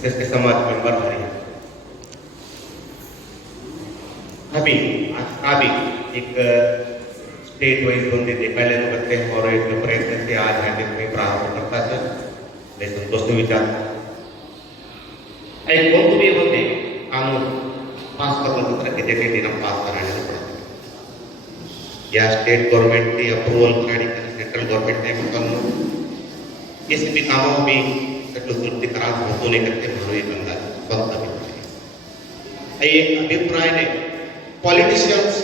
के समाज मेंबर हरी अभी आज का भी एक स्टेट वाइज बंदे देखा लेने करते हैं और एक प्रयत्न से आज यहाँ देखने प्रारंभ करता है मैं संतोष ने विचार एक बहुत भी बंदे कानून पास करने को तरह के जगह दिन पास कराने को पड़ता या स्टेट गवर्नमेंट की अप्रूवल कराने के सेंट्रल गवर्नमेंट ने कानून इस भी कामों में ಸಕಲ करार होने करके भारतीय बंदा वक्त अभिप्राय ये ಅಭಿಪ್ರಾಯನೆ ने पॉलिटिशियंस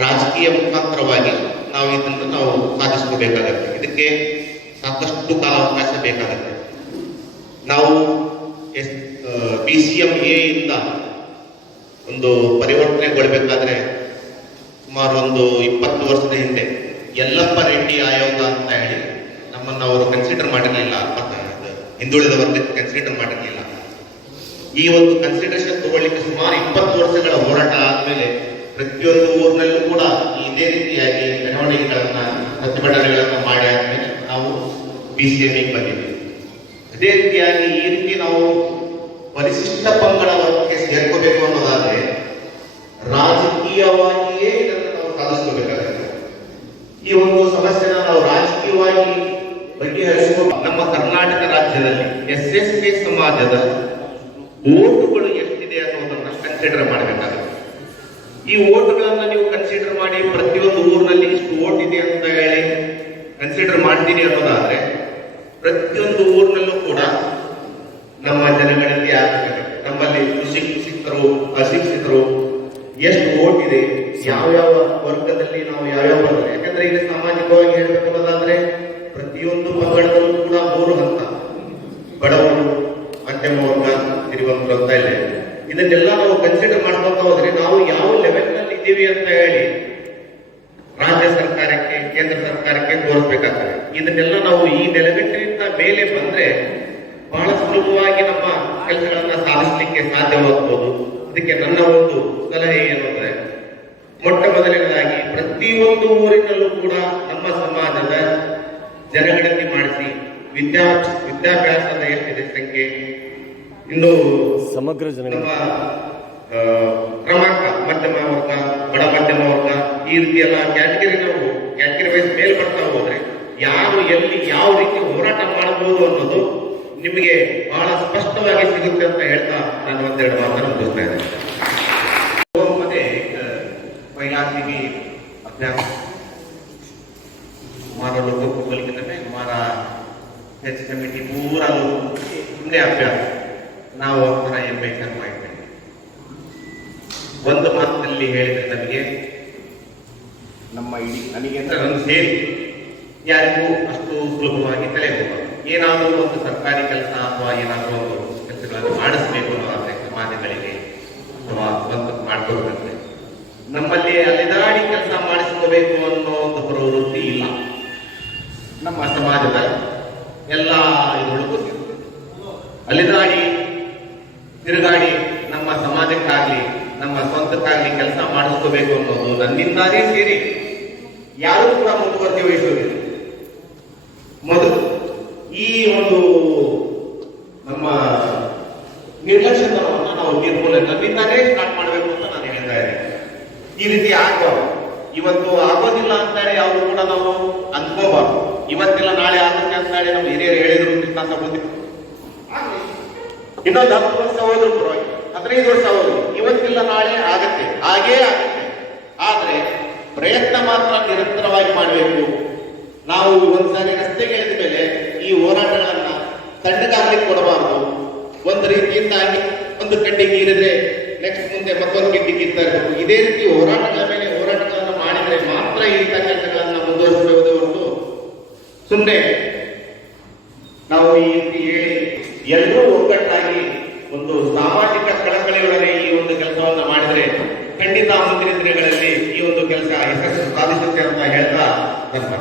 ರಾಜಕೀಯ ಮುಖಾಂತರವಾಗಿ ನಾವು ಇದನ್ನು ನಾವು ಸಾಧಿಸಬೇಕಾಗತ್ತೆ ಇದಕ್ಕೆ ಸಾಕಷ್ಟು ಕಾಲಾವಕಾಶ ಬೇಕಾಗುತ್ತೆ. ನಾವು ಎಸ್ ಬಿ ಸಿ ಎಂ ಎಯಿಂದ ಒಂದು ಪರಿವರ್ತನೆಗೊಳ್ಬೇಕಾದ್ರೆ ಸುಮಾರು ಒಂದು ಇಪ್ಪತ್ತು ವರ್ಷದ ಹಿಂದೆ ಎಲ್ಲಪ್ಪ ರೆಡ್ಡಿ ಆಯೋಗ ಅಂತ ಹೇಳಿ ನಮ್ಮನ್ನು ಅವರು ಕನ್ಸಿಡರ್ ಮಾಡಿರಲಿಲ್ಲ ಹಿಂದುಳಿದ ವರ್ಗಕ್ಕೆ ಕನ್ಸಿಡರ್ ಮಾಡಿರಲಿಲ್ಲ. ಈ ಒಂದು ಕನ್ಸಿಡರೇಷನ್ ತಗೊಳ್ಳಿಕ್ಕೆ ಸುಮಾರು ಇಪ್ಪತ್ತು ವರ್ಷಗಳ ಹೋರಾಟ ಆದ್ಮೇಲೆ ಪ್ರತಿಯೊಂದು ಊರಿನಲ್ಲೂ ಕೂಡ ಇದೇ ರೀತಿಯಾಗಿ ಮೆರವಣಿಗೆಗಳನ್ನ, ಪ್ರತಿಭಟನೆಗಳನ್ನ ಮಾಡಿ ಆದ್ಮೇಲೆ ನಾವು ಬಿ ಸಿ ಎಂ ಅದೇ ರೀತಿಯಾಗಿ ಈ ರೀತಿ ನಾವು ಪರಿಶಿಷ್ಟ ಪಂಗಡ ವರ್ಗಕ್ಕೆ ಸೇರ್ಕೋಬೇಕು ಅನ್ನೋದಾದ್ರೆ ರಾಜಕೀಯವಾಗಿಯೇ ಇದನ್ನು ನಾವು ಸಾಧಿಸ್ಕೋಬೇಕಾಗುತ್ತೆ. ಈ ಒಂದು ಬಗೆಹರಿಸಿಕೊಂಡು ನಮ್ಮ ಕರ್ನಾಟಕ ರಾಜ್ಯದಲ್ಲಿ ಎಸ್ ಎಸ್ ಪಿ ಸಮಾಜದ ಓಟುಗಳು ಎಷ್ಟಿದೆ ಅನ್ನೋದನ್ನ ಕನ್ಸಿಡರ್ ಮಾಡಬೇಕಾಗುತ್ತೆ. ಈ ಓಟುಗಳನ್ನ ನೀವು ಕನ್ಸಿಡರ್ ಮಾಡಿ ಪ್ರತಿಯೊಂದು ಊರಿನಲ್ಲಿ ಇಷ್ಟು ಓಟ್ ಇದೆ ಅಂತ ಹೇಳಿ ಕನ್ಸಿಡರ್ ಮಾಡ್ತೀನಿ ಅನ್ನೋದಾದ್ರೆ ಪ್ರತಿಯೊಂದು ಊರಿನಲ್ಲೂ ಕೂಡ ನಮ್ಮ ಜನಗಣತಿ ಆಗ್ತದೆ ನಮ್ಮಲ್ಲಿ ಸುಶಿಕ್ಷಿತರು ಅಶಿಕ್ಷಿತರು, ಎಷ್ಟು ಓಟ್ ಇದೆ? ಯಾವ ಯಾವ ವರ್ಗದಲ್ಲಿ ಅಂತ ಇಲ್ಲ ಇದನ್ನೆಲ್ಲ ನಾವು ಕನ್ಸಿಡರ್ ಮಾಡ್ಕೊಂತ ಹೋದ್ರೆ ನಾವು ಯಾವ ಲೆವೆಲ್ನಲ್ಲಿ ಇದ್ದೀವಿ ಅಂತ ಹೇಳಿ ರಾಜ್ಯ ಸರ್ಕಾರಕ್ಕೆ, ಕೇಂದ್ರ ಸರ್ಕಾರಕ್ಕೆ ತೋರಿಸ್ಬೇಕಾಗ್ತದೆ. ಇದನ್ನೆಲ್ಲ ನಾವು ಈ ನೆಲೆಗಟ್ಟಿನಿಂದ ಮೇಲೆ ಬಂದ್ರೆ ಬಹಳ ಸುಲಭವಾಗಿ ನಮ್ಮ ಕೆಲಸಗಳನ್ನ ಸಾಧಿಸಲಿಕ್ಕೆ ಸಾಧ್ಯವಾಗಬಹುದು ಅದಕ್ಕೆ ನನ್ನ ಒಂದು ಸಲಹೆ ಏನು ಅಂದ್ರೆ, ಮೊಟ್ಟ ಮೊದಲನೇದಾಗಿ ಪ್ರತಿಯೊಂದು ಊರಿನಲ್ಲೂ ಕೂಡ ನಮ್ಮ ಸಮಾಜದ ಜನಗಣತಿ ಮಾಡಿಸಿ, ವಿದ್ಯಾ ವಿದ್ಯಾಭ್ಯಾಸದ ಎಷ್ಟಿದೆ ಸಂಖ್ಯೆ? ಇಂದು ಸಮಗ್ರ ಜನ ಕ್ರಮಾಂಕ ಮಧ್ಯಮ ವರ್ಗ ಬಡ ಮಧ್ಯಮ ವರ್ಗ ಈ ರೀತಿ ಎಲ್ಲ ಕ್ಯಾಟಗರಿಗಳು ಕ್ಯಾಟಗರಿ ವೈಸ್ ಮೇಲ್ ಬರ್ತಾ ಹೋದ್ರೆ ಯಾರು ಎಲ್ಲಿ ಯಾವ ರೀತಿ ಹೋರಾಟ ಮಾಡಬಹುದು ಅನ್ನೋದು ನಿಮಗೆ ಬಹಳ ಸ್ಪಷ್ಟವಾಗಿ ಸಿಗುತ್ತೆ ಅಂತ ಹೇಳ್ತಾ ನಾನು ಒಂದೆರಡು ಮಾತನ್ನು ಮುಗಿಸ್ತಾ ಇದ್ದೇನೆ. ಪೈಲಾತಿಗೆ ಅಭ್ಯಾಸ. ಕುಮಾರ ಲೋಕಕ್ಕೆ ಮಾರಾ ಕುಮಾರ ಹೆಚ್ಚು ಕಮಿಟಿ ಪೂರ ಸುಮ್ಮನೆ ಅಭ್ಯಾಸ. ನಾವು ಒಂಥರ ಏನ್ ಬೇಕಾದ್ರೆ ಮಾಡ್ತೇವೆ. ಒಂದು ಮಾತಿನಲ್ಲಿ ಹೇಳಿದ್ರೆ ನಮಗೆ ನಮ್ಮ ಇಡೀ ನನಗೆ ನನ್ನ ಸೇರಿ ಯಾರಿಗೂ ಅಷ್ಟು ಸುಲಭವಾಗಿ ತಲೆ ಹೋಗೋದು ಏನಾದರೂ ಒಂದು ಸರ್ಕಾರಿ ಕೆಲಸ ಅಥವಾ ಏನಾದರೂ ಒಂದು ಕೆಲಸಗಳನ್ನು ಮಾಡಿಸ್ಬೇಕು ಅನ್ನೋದಾದ್ರೆ ಸಮಾಜಗಳಿಗೆ ಅಥವಾ ಸ್ವಂತ ಮಾಡ್ಕೊಳ್ಬೇಕಂದ್ರೆ ನಮ್ಮಲ್ಲಿ ಅಲೆದಾಡಿ ಕೆಲಸ ಮಾಡಿಸ್ಕೋಬೇಕು ಅನ್ನೋ ಒಂದು ಪ್ರವೃತ್ತಿ ಇಲ್ಲ. ನಮ್ಮ ಸಮಾಜದ ಎಲ್ಲ ಇದರೊಳಗೂ ಅಲೆದಾಡಿ ತಿರುಗಾಡಿ ನಮ್ಮ ಸಮಾಜಕ್ಕಾಗ್ಲಿ, ನಮ್ಮ ಸ್ವಂತಕ್ಕಾಗ್ಲಿ ಕೆಲಸ ಮಾಡಿಸ್ಕೋಬೇಕು ಅನ್ನೋದು ನನ್ನಿಂದಾನೇ ಸೇರಿ. ಯಾರು ಕೂಡ ಮುಂದುವರೆಸಿ ವಹಿಸೋದಿಲ್ಲ ಮೊದಲು ಈ ಒಂದು ನಮ್ಮ ನಿರ್ಲಕ್ಷ್ಯತನವನ್ನು ನಾವು ನಿರ್ಮೂಲನೆ, ನನ್ನಿಂದಾನೇ ಸ್ಟಾರ್ಟ್ ಮಾಡಬೇಕು ಅಂತ ನಾನು ಹೇಳ್ತಾ ಇದ್ದೇನೆ. ಈ ರೀತಿ ಆಗಬಾರ್ದು ಇವತ್ತು ಆಗೋದಿಲ್ಲ ಅಂತೇಳಿ ಯಾವುದು ಕೂಡ ನಾವು ಅನ್ಕೋಬಾರ್ದು. ಇವತ್ತಿಲ್ಲ, ನಾಳೆ ಆಗುತ್ತೆ ಅಂತ ಹೇಳಿ ನಮ್ಮ ಹಿರಿಯರು ಹೇಳಿದ್ರು ಅಂತ ಬಂದಿತ್ತು. ಇನ್ನೊಂದು ಹತ್ತು ವರ್ಷ ಹೋದ್ರು ಹದಿನೈದು ವರ್ಷ ಹೋದ್ರು. ಇವತ್ತಿಲ್ಲ, ನಾಳೆ ಆಗತ್ತೆ. ಹಾಗೇ ಆಗುತ್ತೆ. ಆದ್ರೆ ಪ್ರಯತ್ನ ಮಾತ್ರ ನಿರಂತರವಾಗಿ ಮಾಡಬೇಕು. ನಾವು ಒಂದ್ಸಾರಿ ರಸ್ತೆಗೆ ಇಳಿದ ಮೇಲೆ ಈ ಹೋರಾಟಗಳನ್ನ ತಣ್ಣಗಾಗ್ಲಿಕ್ಕೆ ಕೊಡಬಾರ್ದು. ಒಂದು ರೀತಿಯಿಂದಾಗಿ ಒಂದು ಕಡ್ಡಿ ಇರಿದ್ರೆ ನೆಕ್ಸ್ಟ್ ಮುಂದೆ ಮತ್ತೊಂದು ಗಿಡ್ಡಿ ಇರಬೇಕು ಇದೇ ರೀತಿ ಹೋರಾಟಗಳ ಮೇಲೆ ಹೋರಾಟಗಳನ್ನು ಮಾಡಿದ್ರೆ ಮಾತ್ರ ಈ ಕೆಲಸಗಳನ್ನ ಮುಂದುವರಿಸಬಹುದು ಹೊರತು ಸುಮ್ಮನೆ ನಾವು ಈ ಕೆಲಸವನ್ನ ಮಾಡಿದ್ರೆ ಖಂಡಿತ ಮುಂದಿನ ದಿನಗಳಲ್ಲಿ ಈ ಒಂದು ಕೆಲಸ ಯಶಸ್ಸು ಸಾಧಿಸುತ್ತೆ ಅಂತ ಹೇಳ್ತಾ ನನ್ನ